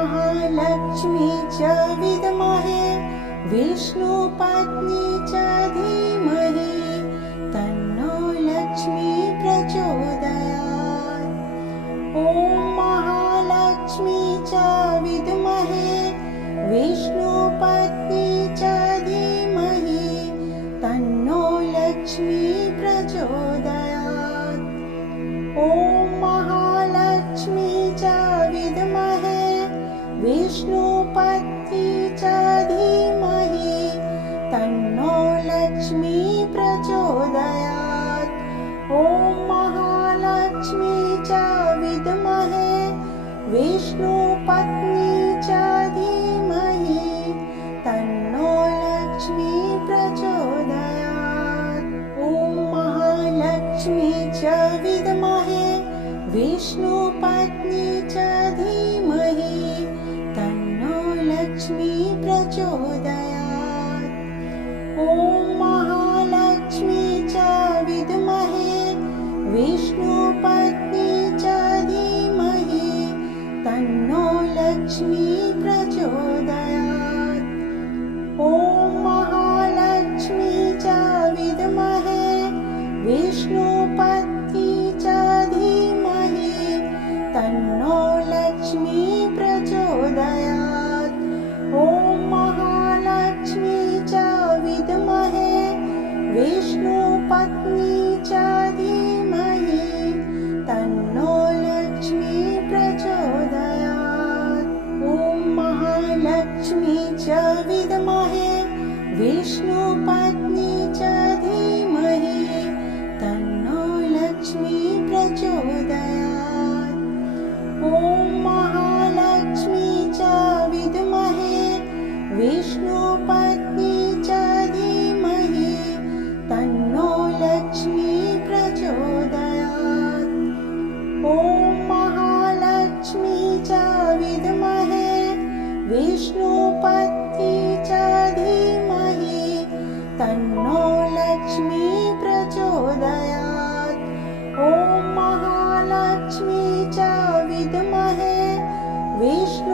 महालक्ष्मी च विद्महे विष्णुपत्नी च धीमहि तन्नो लक्ष्मी प्रचोदयात्। ॐ महालक्ष्मी च विद्महे विष्णुपत्नी च धीमहि तन्नो लक्ष्मी प्रचोदयात्। ॐ महालक्ष्मी च विद्महे विष्णुपत्नी च धीमहि तन्नो लक्ष्मी प्रचोदयात्। ॐ महालक्ष्मी च विद्महे विष्णुपत्नी च धीमहि तन्नो लक्ष्मी प्रचोदयात्। ॐ महालक्ष्मी च विद्महे विष्णुपत्नी च धीमहि तन्नो लक्ष्मी प्रचोदयात्। ॐ महालक्ष्मी च विद्महे विष्णुपत्नी च धीमहि तन्नो लक्ष्मी प्रचोदयात्। ॐ महालक्ष्मी च विद्महे विष्णुपत्नी च धीमहि तन्नो लक्ष्मी प्रचोदयात्। ॐ महालक्ष्मी च विद्महे विष्णुपत्नी च धीमहि तन्नो लक्ष्मी प्रचोदयात्। ॐ महालक्ष्मी च विद्महे विष्णुपत्नी च धीमहि तन्नो लक्ष्मी प्रचोदयात्। ॐ महालक्ष्मी च विद्महे विष्णुपत्नी च धीमहि तन्नो लक्ष्मी प्रचोदयात्। ॐ महालक्ष्मी च विद्महे विष्णुपत्नी च धीमहि तन्नो लक्ष्मी प्रचोदयात्। ॐ महालक्ष्मी च विद्महे विष्णु